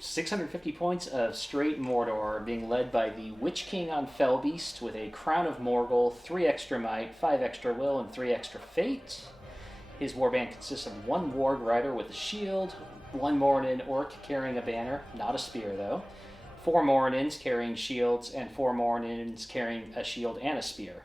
650 points of straight Mordor, being led by the Witch King on Fellbeast with a Crown of Morgul, 3 extra might, 5 extra will, and 3 extra fate. His warband consists of 1 warg rider with a shield, 1 Moradin orc carrying a banner, not a spear though, 4 Moradins carrying shields, and 4 Moradins carrying a shield and a spear.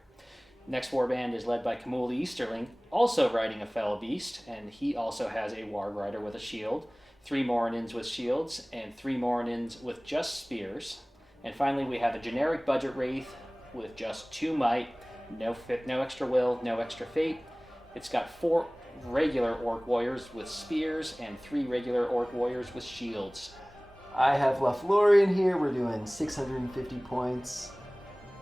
Next warband is led by Camul the Easterling, also riding a Fellbeast, and he also has a warg rider with a shield, 3 Moradins with shields, and 3 Moradins with just spears. And finally, we have a generic budget wraith with just 2 might, no extra will, no extra fate. It's got 4 regular orc warriors with spears and 3 regular orc warriors with shields. I have Lothlorien here. We're doing 650 points.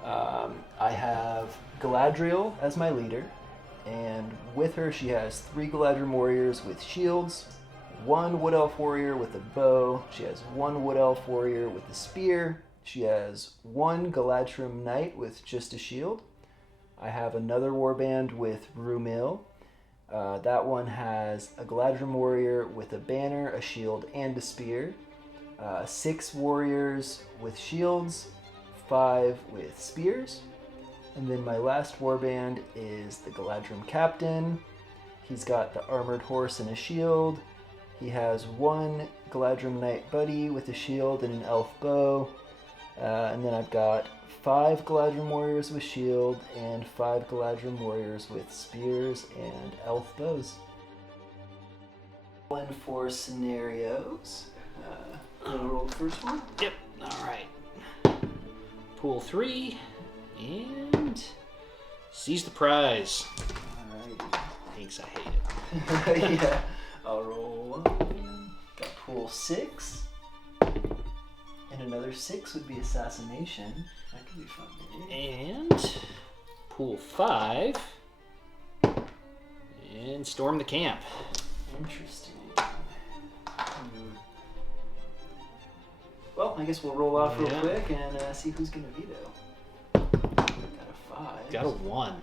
I have Galadriel as my leader, and with her she has 3 Galadriel warriors with shields, 1 Wood Elf warrior with a bow, she has 1 Wood Elf warrior with a spear, she has 1 Galadriel knight with just a shield. I have another warband with Rumil. That one has a Galadriel warrior with a banner, a shield, and a spear. 6 warriors with shields, 5 with spears. And then my last warband is the Galadriel captain. He's got the armored horse and a shield. He has 1 Galadriel knight buddy with a shield and an elf bow. And then I've got 5 Galadriel warriors with shield and 5 Galadriel warriors with spears and elf bows. One for scenarios. Gonna roll the first one? Yep, alright. Pool 3, and seize the prize. Alrighty. Thanks, I hate it. Yeah, I'll roll 1. Got pool 6. And another 6 would be assassination. That could be fun, maybe. And pool 5, and storm the camp. Interesting. Well, I guess we'll roll off real quick and see who's going to veto. Got a 5. Got a 1.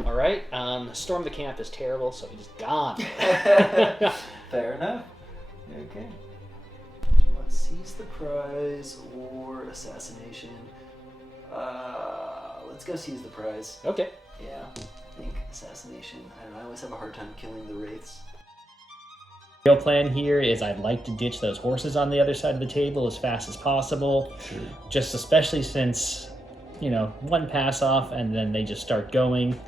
Alright, storm the camp is terrible, so he's gone. Fair enough. Okay. Do you want seize the prize or assassination? Let's go seize the prize. Okay. Yeah, I think assassination. I don't know, I always have a hard time killing the wraiths. The real plan here is I'd like to ditch those horses on the other side of the table as fast as possible. Sure. Just especially since, 1 pass off and then they just start going.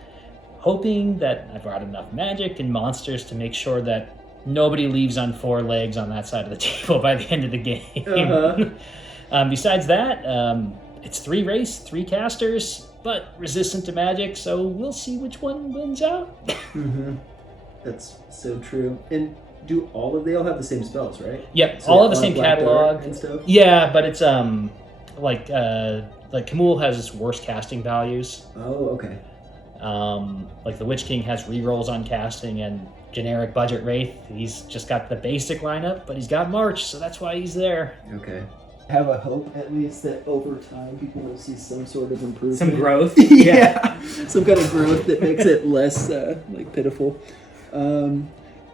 Hoping that I've brought enough magic and monsters to make sure that nobody leaves on 4 legs on that side of the table by the end of the game. Uh-huh. Besides that, it's 3 race, 3 casters, but resistant to magic, so we'll see which one wins out. Mm-hmm. That's so true. And do they all have the same spells, right? Yep, So all of the same Black catalog Dart and stuff? Yeah, but it's like Camul has its worst casting values. Oh, okay. Like the Witch King has rerolls on casting, and generic budget wraith, he's just got the basic lineup, but he's got March, so that's why he's there. Okay. Have a hope, at least, that over time people will see some sort of improvement. Some growth. Yeah, some kind of growth that makes it less pitiful.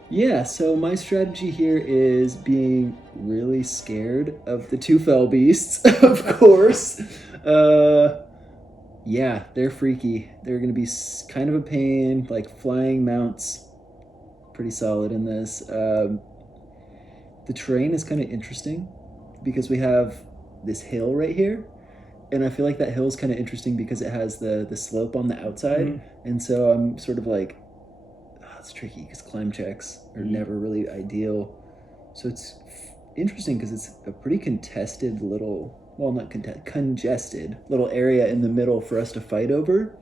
Yeah, so my strategy here is being really scared of the 2 fell beasts, of course. Yeah, they're freaky. They're going to be kind of a pain, like flying mounts. Pretty solid in this. The terrain is kind of interesting because we have this hill right here. And I feel like that hill is kind of interesting because it has the slope on the outside. Mm-hmm. And so I'm sort of like, it's tricky because climb checks are never really ideal. So it's interesting because it's a pretty contested little, well, not congested little area in the middle for us to fight over.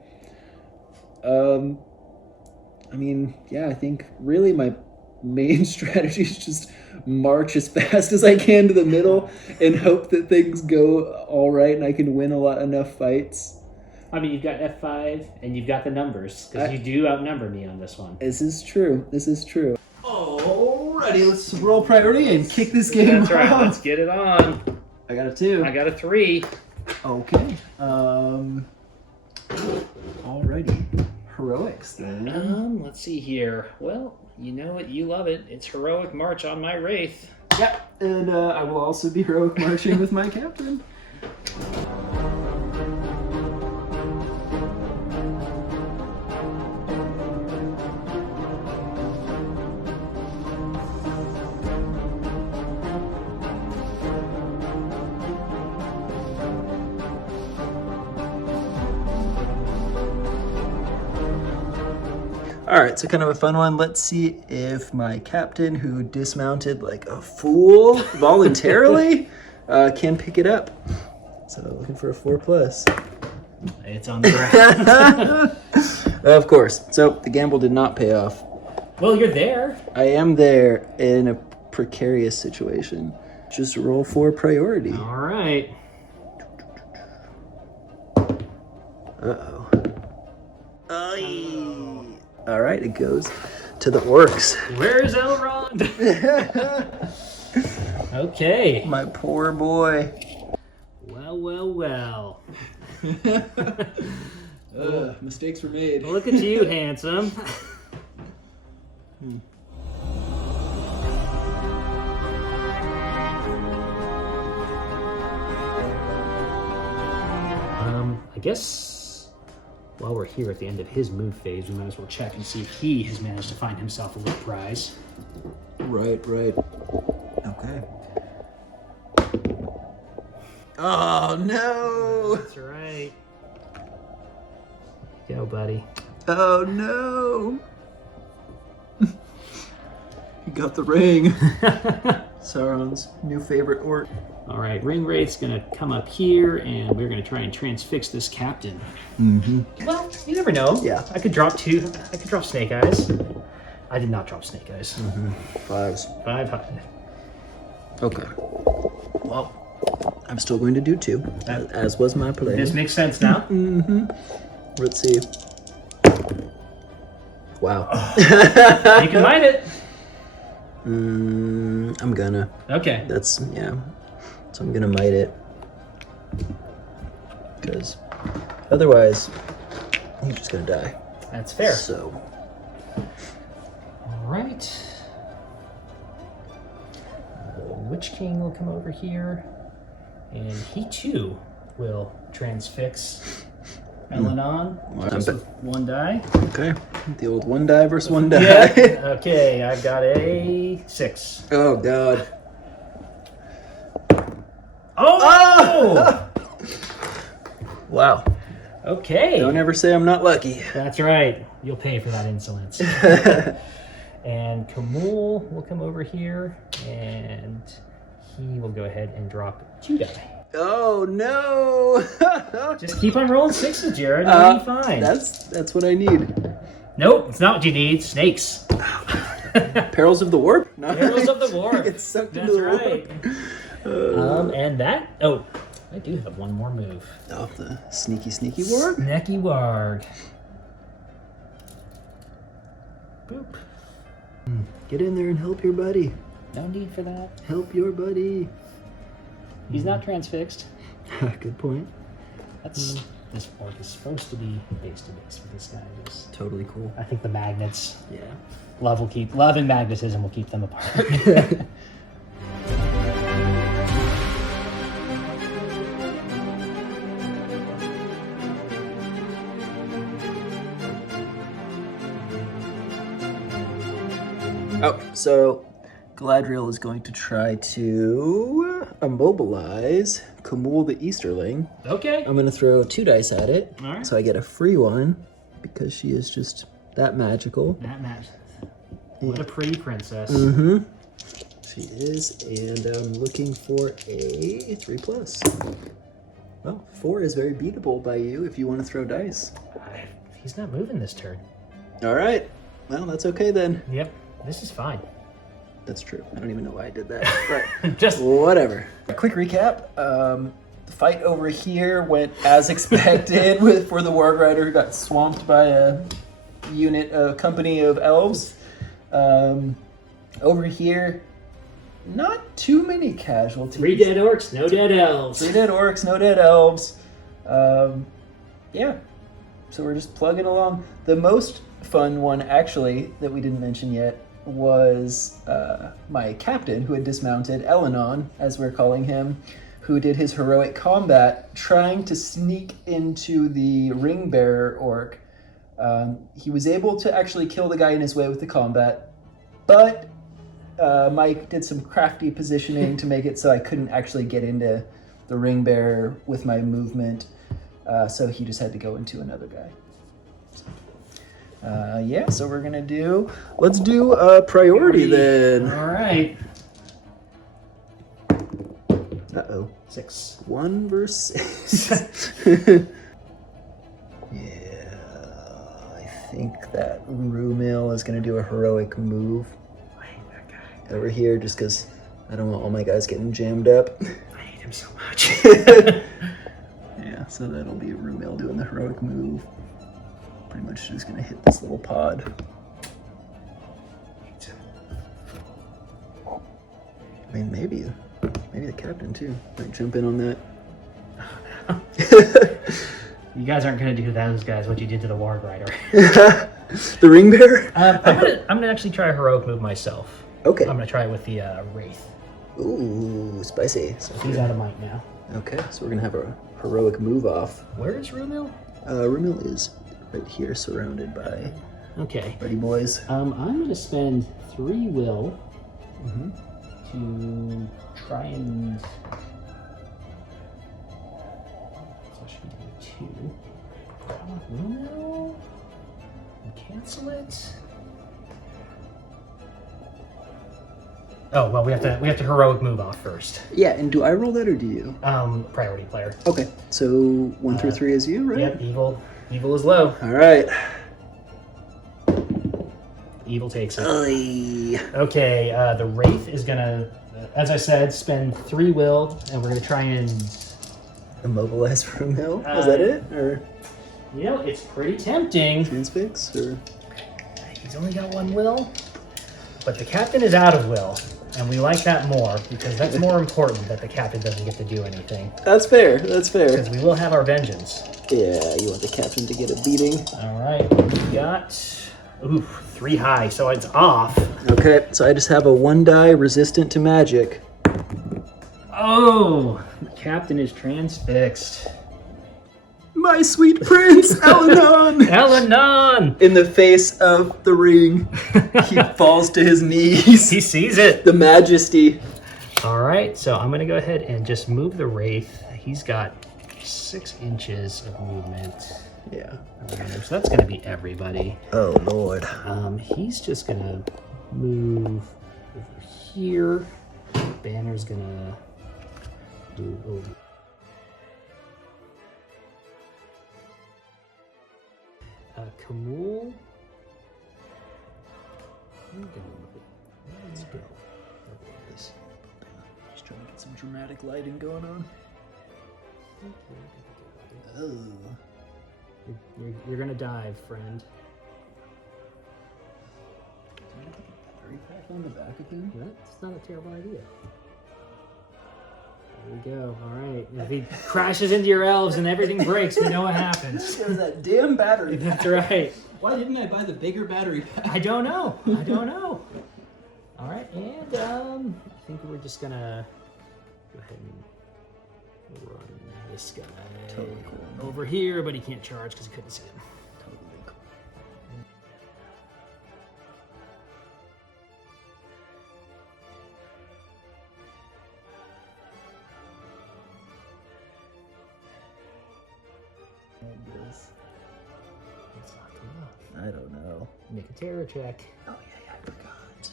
I mean, yeah, I think really my main strategy is just march as fast as I can to the middle and hope that things go all right and I can win enough fights. I mean, you've got F5 and you've got the numbers, because you do outnumber me on this one. This is true. Alrighty, let's roll priority and kick this game off. That's right, let's get it on. I got a 2. I got a 3. Okay. Alrighty. Heroics then. Let's see here. Well, you know it, you love it. It's heroic march on my wraith. Yep. And I will also be heroic marching with my captain. All right, so kind of a fun one. Let's see if my captain, who dismounted like a fool voluntarily, can pick it up. So looking for a 4+. It's on the ground. Of course. So the gamble did not pay off. Well, you're there. I am there in a precarious situation. Just roll for priority. All right. Uh-oh. All right, it goes to the orcs. Where's Elrond? Okay. My poor boy. Well. Mistakes were made. Look at you, handsome. I guess while we're here at the end of his move phase, we might as well check and see if he has managed to find himself a little prize. Right. Okay. Oh, no. That's right. Go, buddy. Oh, no. He got the ring. Sauron's new favorite orc. All right, Ring Wraith's gonna come up here, and we're gonna try and transfix this captain. Mm-hmm. Well, you never know. Yeah. I could drop Snake Eyes. I did not drop Snake Eyes. Mm-hmm. 5s. 5 high. Okay. Well, I'm still going to do 2, as was my plan. This makes sense now. Mm-hmm. Let's see. Wow. You can mine it. I'm gonna. Okay. That's, yeah. So I'm gonna mite it. Because otherwise, he's just gonna die. That's fair. So. All right. The Witch King will come over here, and he too will transfix Elenon. Just with 1 die. Okay. The old 1 die versus 1 die. Yeah. Okay, I've got a 6. Oh, God. Oh! Wow. Okay. Don't ever say I'm not lucky. That's right. You'll pay for that insolence. And Kamul will come over here, and he will go ahead and drop 2 die. Oh, no. Just keep on rolling 6s, Jared. You'll be fine. That's what I need. Nope, it's not what you need. Snakes. Perils of the warp? No. Perils of the warp. It's sucked That's into the right. warp. And that... Oh, I do have one more move. Oh, the sneaky warg? Sneaky warg. Boop. Get in there and help your buddy. No need for that. Help your buddy. He's not transfixed. Good point. That's... This orc is supposed to be base to base with this guy. Just, Totally cool. I think the magnets... Yeah. Love and magnetism will keep them apart. Oh, so Galadriel is going to try to immobilize Kamul the Easterling. Okay. I'm going to throw 2 dice at it. All right. So I get a free one because she is just that magical. That match. What a pretty princess. Mm-hmm. She is, and I'm looking for a 3+. Well, 4 is very beatable by you if you want to throw dice. He's not moving this turn. All right. Well, that's okay then. Yep. This is fine. That's true. I don't even know why I did that. Right. Just whatever. A quick recap. The fight over here went as expected for the Warg Rider who got swamped by a company of elves. Over here, not too many casualties. 3 dead orcs, no dead elves. 3 dead orcs, no dead elves. Yeah. So we're just plugging along. The most fun one, actually, that we didn't mention yet, was my captain, who had dismounted, Elenon, as we're calling him, who did his heroic combat trying to sneak into the ring bearer orc. He was able to actually kill the guy in his way with the combat, but Mike did some crafty positioning to make it so I couldn't actually get into the ring bearer with my movement, so he just had to go into another guy. Yeah, so we're gonna let's do a priority then. All right. Uh-oh. 6. 1 versus 6. Yeah, I think that Rumil is gonna do a heroic move. I hate that guy. Over here, just because I don't want all my guys getting jammed up. I hate him so much. Yeah, so that'll be Rumil doing the heroic move. Pretty much just gonna hit this little pod. I mean, maybe the captain too might jump in on that. You guys aren't gonna do to those guys what you did to the Warg Rider. The ring bearer? I'm gonna actually try a heroic move myself. Okay. I'm gonna try it with the Wraith. Ooh, spicy. So He's out of might now. Okay, so we're gonna have a heroic move off. Where is Rumil? Rumil is right here, surrounded by Okay. buddy boys. I'm gonna spend 3 will Mm-hmm. to try and. So I should be doing 2. Come on, Rumil. And cancel it. Oh well, we have to heroic move off first. Yeah, and do I roll that or do you? Priority player. Okay, so 1 through 3 is you, right? Yep, evil is low. All right. Evil takes it. Oy. Okay, the Wraith is gonna, as I said, spend 3 will, and we're gonna try and. Immobilize Rumil? Is that it? Or You know, it's pretty tempting. transfix? Or He's only got 1 will, but the captain is out of will, and we like that more because that's more important that the captain doesn't get to do anything. That's fair. That's fair. Because we will have our vengeance. Yeah, you want the captain to get a beating. All right, we got 3 high, so it's off. Okay, so I just have a 1 die resistant to magic. Oh, the captain is transfixed. My sweet prince, Elenon! Elenon! In the face of the ring, he falls to his knees. He sees it. The majesty. All right, so I'm gonna go ahead and just move the Wraith. He's got 6 inches of movement. Yeah. So that's gonna be everybody. Oh, Lord. He's just gonna move over here. Banner's gonna move over. Kamul. Let's go. Just trying to get some dramatic lighting going on. Oh. You're gonna dive, friend. Do you have a battery pack on the back of him? That's not a terrible idea. There we go. All right. If he crashes into your elves and everything breaks, we know what happens. There's that damn battery pack. That's right. Why didn't I buy the bigger battery pack? I don't know. All right, and I think we're just gonna go ahead and run this guy Totally cool. over here, but he can't charge because he couldn't see him. Totally cool. It's not enough. I don't know. Make a terror check. Oh, yeah, I forgot.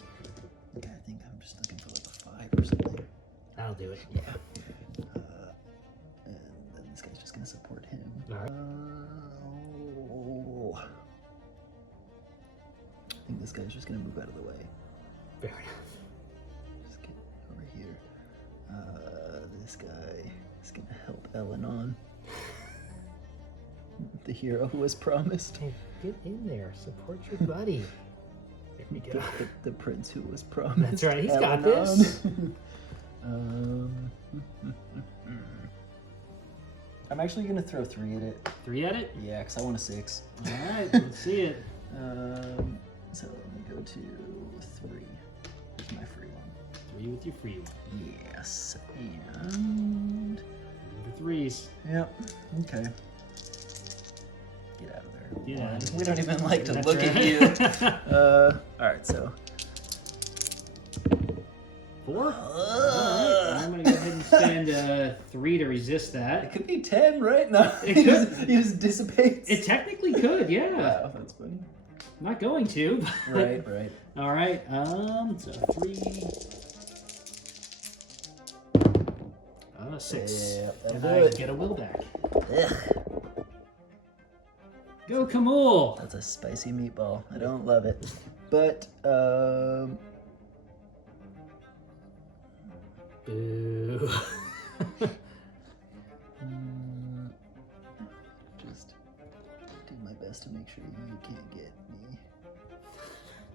Yeah, I think I'm just looking for like a 5 or something. That'll do it. Yeah. And then this guy's just gonna support him. All right. Oh. I think this guy's just gonna move out of the way. Fair enough. Just get over here. This guy is gonna help Elenon. The hero who was promised. Hey, get in there. Support your buddy. There we go. The prince who was promised. That's right. He's got Elenon. this. I'm actually gonna throw 3 at it. 3 at it? Yeah, because I want a 6. All right. Let's see it. So let me go to 3. There's my free one. 3 with your free one. Yes, and... Number 3s. Yep, okay. Get out of there. Get out of there. We don't even like to That's look right. at you. Alright, so... 4? Alright, I'm gonna go ahead and spend 3 to resist It that. could be 10, right? No, It he could. just, he just dissipates. It technically could, yeah. Wow, that's funny. I'm not going to. But... Right. Alright, so 3. 6. Yeah, that'll And do I it. get a will back. Ugh, Go Kamul! that's a spicy meatball. I don't love it. But, Boo. just do my best to make sure you can't get me.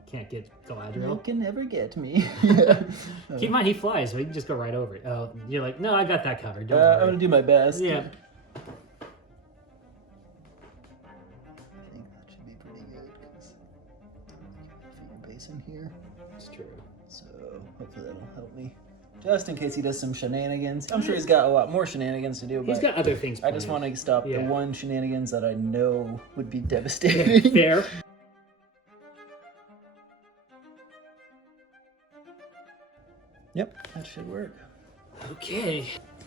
Can't get You Galadriel. can never get me. Keep in mind, he flies, so he can just go right over it. Oh, you're like, no, I got that covered. Don't I'm worry. gonna do my best. Yeah. I think that should be pretty good because your base in here. It's true. So hopefully that'll help me. Just in case he does some shenanigans. I'm sure he's got a lot more shenanigans to do, He's but got other things I just planned. want to stop the Yeah. one shenanigans that I know would be devastating. Fair. Yep, that should work. Okay.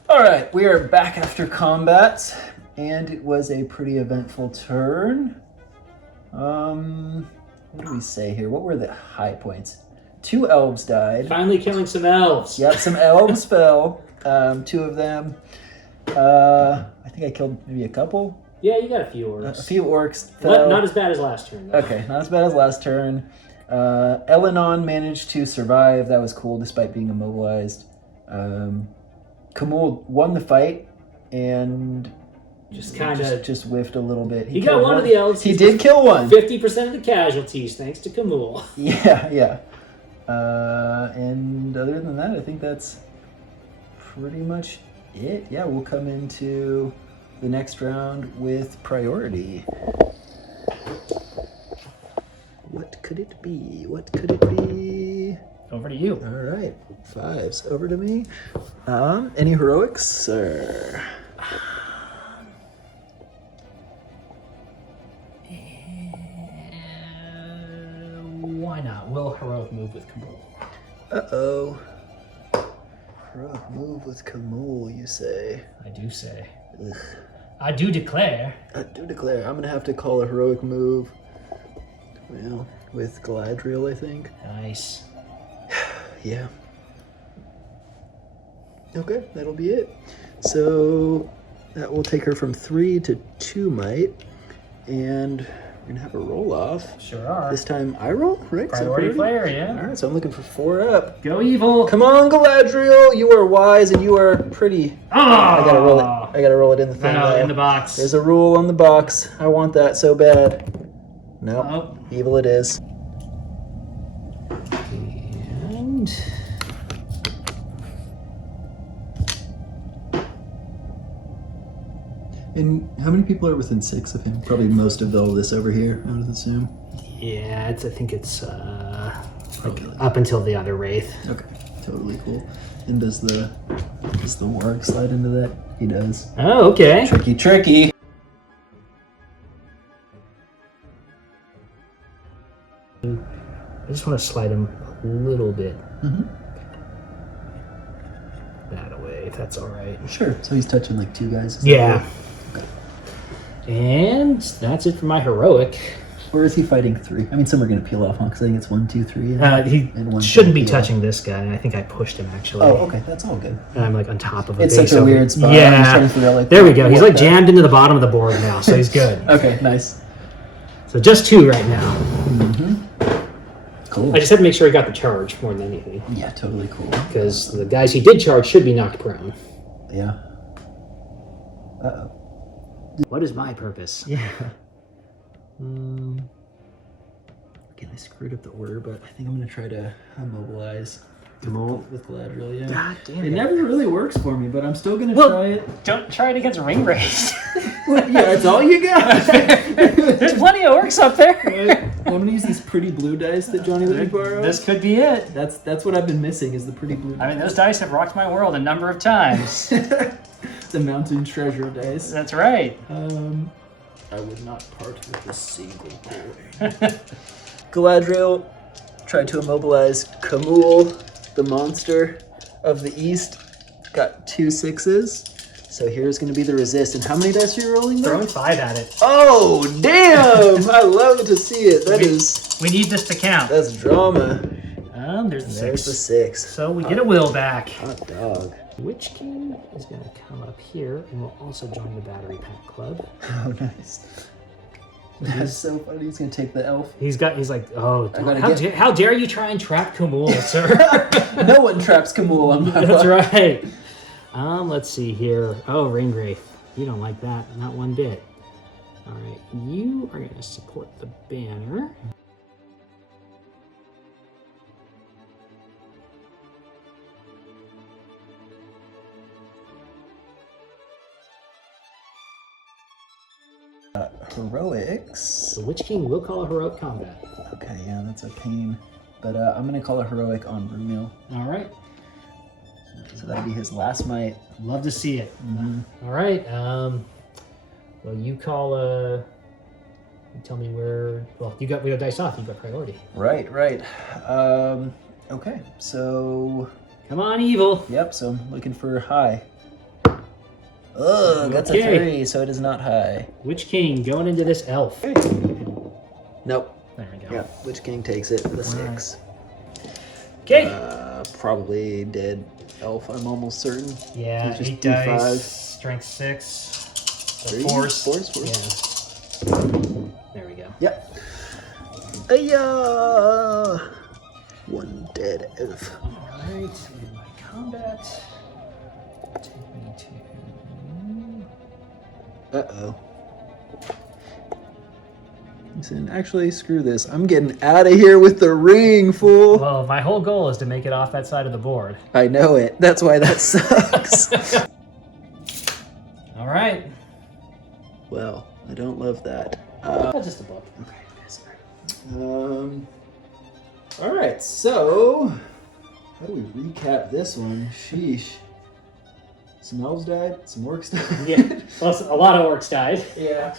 All right, we are back after combat, and it was a pretty eventful turn. What do we say here? What were the high points? 2 elves died. Finally killing some elves. Yep, some elves fell. 2 of them. I think I killed maybe a couple. Yeah, you got a few orcs. A few orcs fell. Not as bad as last turn, though. Okay, not as bad as last turn. Elenon managed to survive. That was cool, despite being immobilized. Kamul won the fight and Just kind of... just whiffed a little bit. He got killed one of the elves. He did kill one. 50% of the casualties, thanks to Kamul. Yeah. And other than that, I think that's pretty much it. Yeah, we'll come into the next round with priority. What could it be? What could it be? Over to you. All right, 5s over to me. Any heroics, sir? Why not? Will heroic move with Kamul. Uh-oh. Heroic move with Kamul, you say? I do say. Ugh. I do declare. I do declare, I'm gonna have to call a heroic move. Well, with Galadriel, I think. Nice. Yeah. Okay, that'll be it. So that will take her from 3 to 2 might, and we're gonna have a roll off. Sure are. This time I roll, right? So Priority player, yeah. All right, so I'm looking for 4 up. Go evil. Come on, Galadriel, you are wise and you are pretty. Oh! I gotta roll it. I gotta roll it in the thing. No, though. in the box. There's a rule on the box. I want that so bad. Nope. Oh. Evil it is. And... And how many people are within 6 of him? Probably most of all this over here, I would assume. Yeah, I think it's Okay. up until the other wraith. Okay, totally cool. And does the warg slide into that? He does. Oh, okay. Tricky. I just want to slide him a little bit that away, if that's all right. Sure. So he's touching like 2 guys. Is that Yeah. right? Okay. And that's it for my heroic. Or is he fighting 3? I mean, some are going to peel off, huh? Because I think it's 1, 2, 3. He and one shouldn't be peel off. touching this guy. I think I pushed him, actually. Oh, okay. That's all good. And I'm like on top of a It's base such a over- weird spot. I'm just trying Yeah. to figure out, like, There we go. He's what like jammed into the bottom of the board now, so he's good. Okay, nice. So just 2 right now. Cool. I just had to make sure he got the charge more than anything. Yeah, totally cool. Because the guys he did charge should be knocked prone. Yeah. Uh-oh. What is my purpose? Yeah. Again, I screwed up the order, but I think I'm going to try to immobilize with Galadriel, yeah. God damn It never really works for me, but I'm still going to try it. Don't try it against ring race. Yeah, that's all you got. There's plenty of orcs heroics up there. I'm gonna use these pretty blue dice that Johnny let me borrow. This could be it. That's what I've been missing is the pretty blue dice. I mean, those dice have rocked my world a number of times. The mountain treasure dice. That's right. I would not part with a single coin. Galadriel tried to immobilize Camul, the monster of the east. Got 2 6s. So here's going to be the resist. And how many dice are you rolling there? Throwing 5 at it. Oh, damn! I love to see it. We need this to count. That's drama. There's the 6. There's the 6. So we get a will back. Hot dog. Witch King is going to come up here and will also join the Battery Pack Club. Oh, nice. That's so funny. He's going to take the elf. He's like, oh, gotta how dare you try and trap Camul, sir? No one traps Camul on my That's book. right. Let's see here. Oh, Raingrave. You don't like that. Not one bit. All right. You are going to support the banner. Heroics. The Witch King will call a heroic combat. Okay, yeah, that's a pain. But I'm going to call a heroic on Rumil. All right. So that'll be his last might. Love to see it. Mm-hmm. All right. Well, you call you tell me where. Well, we got dice off. You got priority. Right. Okay, so... Come on, evil. Yep, so I'm looking for high. Ugh, that's a Okay. 3, so it is not high. Witch King going into this elf. Nope. There we go. Yeah, Witch King takes it with a 6. Okay. Probably dead elf, I'm almost certain. Yeah, So just 8 D5. dice, strength 6, so 3? force. Force? Yeah. There we go. Yep. Ayah! 1 dead elf. Alright, in my combat. Take me to... Uh-oh. Listen, actually, screw this. I'm getting out of here with the ring, fool. Well, my whole goal is to make it off that side of the board. I know it. That's why that sucks. Alright. Well, I don't love that. Just a book. Okay, sorry. All right, so how do we recap this one? Sheesh. Some elves died, some orcs died. Yeah, well, a lot of orcs died. Yeah.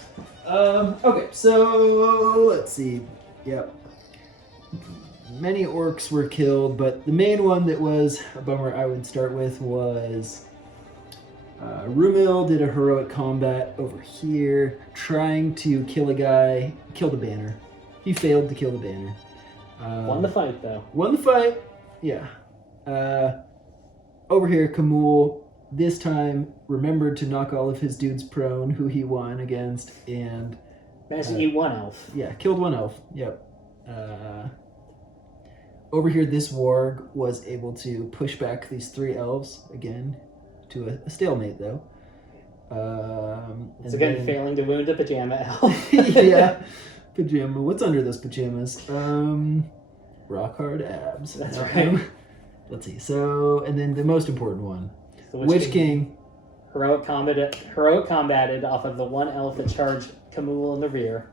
Okay, so let's see. Yep. Many orcs were killed, but the main one that was a bummer I would start with was Rumil did a heroic combat over here, trying to kill a guy, kill the banner. He failed to kill the banner. Won the fight, though. Won the fight, yeah. Over here, Camul this time remembered to knock all of his dudes prone, who he won against, and Managed to eat one elf. yeah, killed 1 elf. Yep. Over here, this warg was able to push back these 3 elves again to a stalemate, though. It's and again then- failing to wound a pajama elf. Yeah, pajama. What's under those pajamas? Rock hard abs. That's right. Let's see. So, and then the most important one, The Witch King. Heroic combated off of the 1 elf that charged Camul in the rear,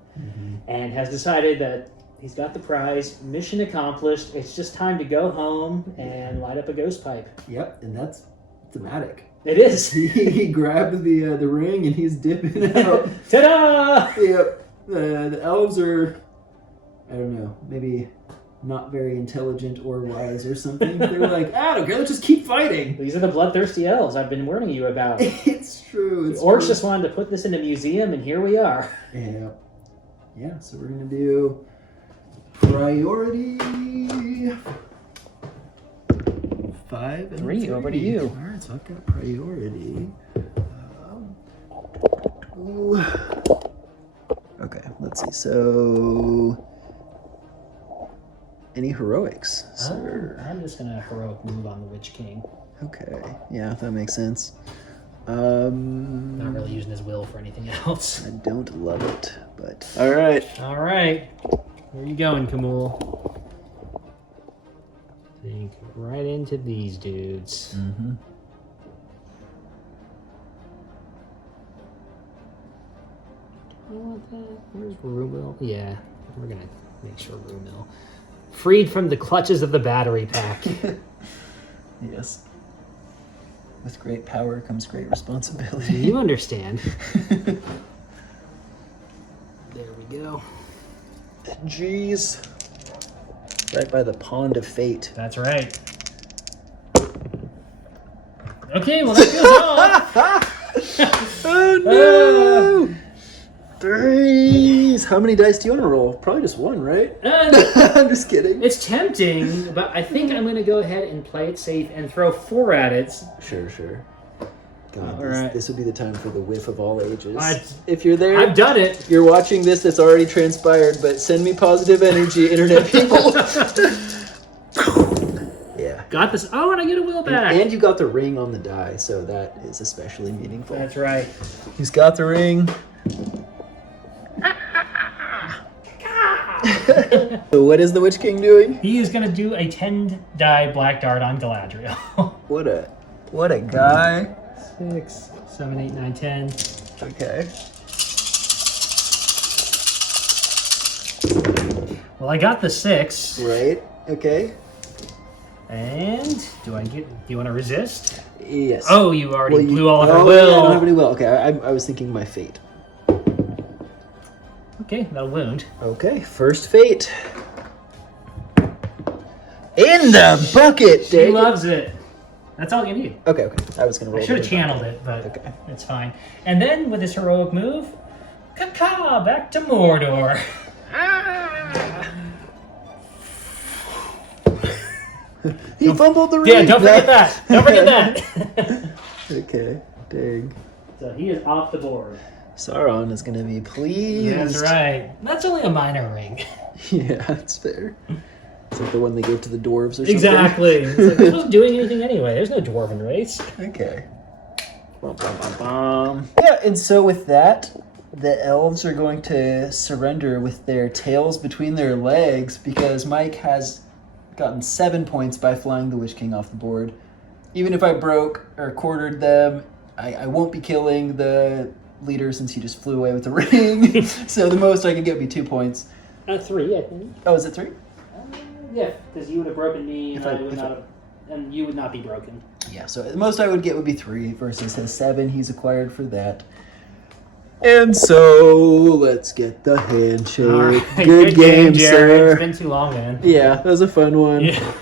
and has decided that he's got the prize. Mission accomplished. It's just time to go home and light up a ghost pipe. Yep, and that's thematic. It is. He grabbed the ring and he's dipping out. Ta-da! Yep. The elves are, I don't know, maybe not very intelligent or wise or something. They're like, I don't care, let's just keep fighting. These are the bloodthirsty elves I've been warning you about. It's true. It's Orcs true. just wanted to put this in a museum, and here we are. Yeah. Yeah, so we're going to do priority 5 and 3, over to you. All right, so I've got priority. Ooh. Okay, let's see. So, any heroics, sir? I'm just gonna heroic move on the Witch King. Okay, yeah, that makes sense. Not really using his will for anything else. I don't love it, but all right. All right, where are you going, Camul? Think right into these dudes. Mm-hmm. want that. Where's Rumil? Yeah, we're gonna make sure Rumil. Freed from the clutches of the battery pack. Yes. With great power comes great responsibility. You understand. There we go. Jeez. Right by the pond of fate. That's right. Okay, well that goes off. Oh no! Threes! How many dice do you want to roll? Probably just one, right? I'm just kidding. It's tempting, but I think I'm going to go ahead and play it safe and throw 4 at it. Sure. God, All right. this would be the time for the whiff of all ages. I- If you're there, I've done it. you're watching this, it's already transpired, but send me positive energy, internet people. Yeah. Got this. Oh, and I get a wheel back. And you got the ring on the die, so that is especially meaningful. That's right. He's got the ring. So what is the Witch King doing? He is going to do a 10-die black dart on Galadriel. What a guy. 6, 7, 8, 9, 10. Okay. Well, I got the 6. Right. Okay. And do you want to resist? Yes. Oh, you already blew all of her Yeah, I will. don't have any will. Okay, I was thinking my fate. Okay, that'll wound. Okay, first fate. In the bucket, She dang it. loves it. That's all you need. Okay. I was gonna roll. I should have the- channeled it, but Okay. it's fine. And then with his heroic move, caca, back to Mordor. He fumbled the ring. Yeah, don't forget that. Don't forget that. Okay, dang. So he is off the board. Sauron is gonna be pleased. That's right. That's only a minor ring. Yeah, that's fair. It's like the one they gave to the dwarves or something. Exactly. It's like, this wasn't doing anything anyway. There's no dwarven race. Okay. Bum, bum, bum, bum. Yeah, and so with that, the elves are going to surrender with their tails between their legs because Mike has gotten 7 points by flying the Witch King off the board. Even if I broke or quartered them, I won't be killing the leader since he just flew away with the ring. So the most I can get would be 2 points. 3, I think. Oh, is it 3? Yeah, because you would have broken me, and If I- I would if not I- have, and you would not be broken. Yeah, so the most I would get would be 3 versus his 7 he's acquired for that. And so let's get the handshake. All right. Good game, Jared. sir. It's been too long, man. Yeah, that was a fun one. Yeah.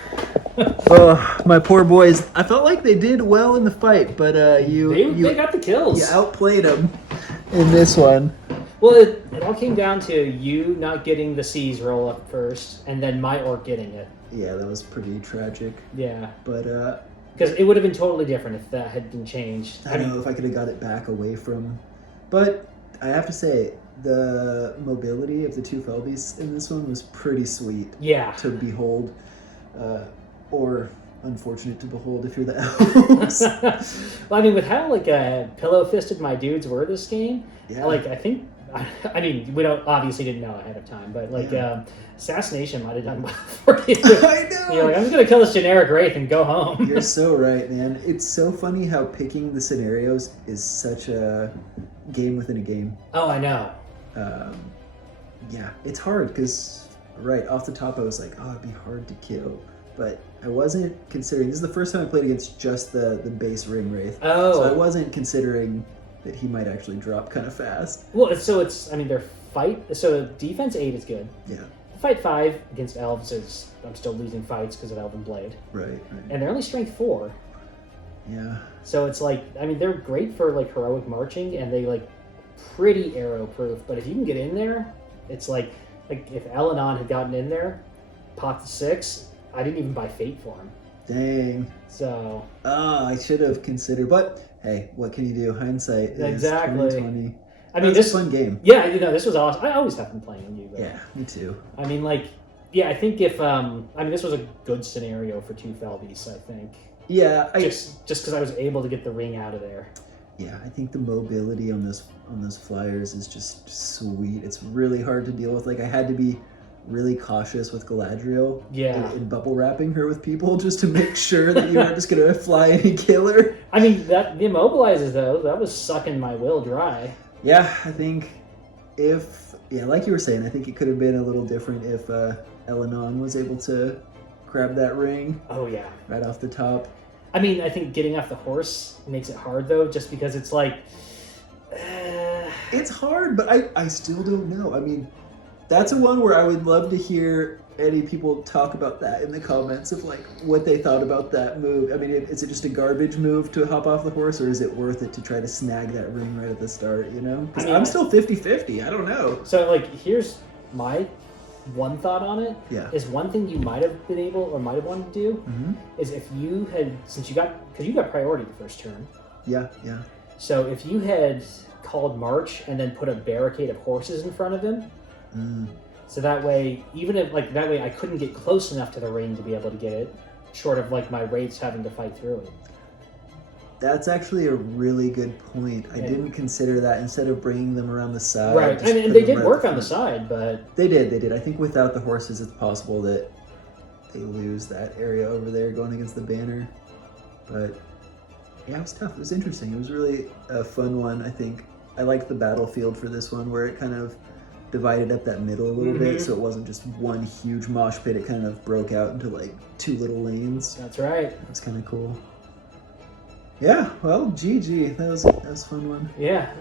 Oh, my poor boys. I felt like they did well in the fight, but They you got the kills. outplayed them in this one. Well, it all came down to you not getting the C's roll up first, and then my orc getting it. Yeah, that was pretty tragic. Yeah. But Because it would have been totally different if that had been changed. I don't know if I could have got it back away from. But I have to say, the mobility of the two Felbies in this one was pretty sweet Yeah. to behold. Or unfortunate to behold if you're the elves. Well, I mean, with how pillow-fisted my dudes were this game, Yeah. I think, I mean, we obviously didn't know ahead of time, but assassination might have done well for you. I know. You're like, I'm just gonna kill this generic wraith and go home. You're so right, man. It's so funny how picking the scenarios is such a game within a game. Oh, I know. Yeah, it's hard because right off the top I was like, oh, it'd be hard to kill. But I wasn't considering, this is the first time I played against just the base ring wraith. Oh. So I wasn't considering that he might actually drop kind of fast. Well, so their fight, so defense 8 is good. Yeah, Fight 5 against elves is, I'm still losing fights because of Elven Blade. right. And they're only strength 4. Yeah. So it's they're great for heroic marching and they pretty arrow proof. But if you can get in there, it's like if Elanon had gotten in there, popped the 6, I didn't even buy Fate for him. Dang. So I should have considered, but hey, what can you do? Hindsight is Exactly. 2020. I mean, This was a fun game. Yeah, this was awesome. I always have been playing with you. But, Yeah, me too. I mean, I think if this was a good scenario for 2 Felbies. I think Yeah, just because I was able to get the ring out of there. Yeah, I think the mobility on those flyers is just sweet. It's really hard to deal with. I had to be really cautious with Galadriel. Yeah. In bubble wrapping her with people just to make sure that you weren't just gonna fly and kill her. I mean, the immobilizes though, that was sucking my will dry. Yeah, I think like you were saying, I think it could have been a little different if Elenon was able to grab that ring Oh yeah. right off the top. I mean, I think getting off the horse makes it hard though, just because it's like. It's hard, but I still don't know. I mean, that's a one where I would love to hear any people talk about that in the comments of like what they thought about that move. I mean, is it just a garbage move to hop off the horse, or is it worth it to try to snag that ring right at the start, you know? Because I'm still 50-50. I don't know. So, like, here's my one thought on it. Yeah. Is one thing you might have been able or might have wanted to do Mm-hmm. is if you had, because you got priority the first turn. Yeah. So if you had called March and then put a barricade of horses in front of him, so that way, even if I couldn't get close enough to the ring to be able to get it, short of like my wraiths having to fight through it. That's actually a really good point. I didn't consider that. Instead of bringing them around the side. Right, just and put they them did right work at on the side, but They did. I think without the horses, it's possible that they lose that area over there going against the banner. But yeah, it was tough. It was interesting. It was really a fun one, I think. I liked the battlefield for this one, where it kind of divided up that middle a little bit, so it wasn't just one huge mosh pit. It kind of broke out into like two little lanes. that's right. It's kind of cool. Yeah, well, GG. That was a fun one. Yeah.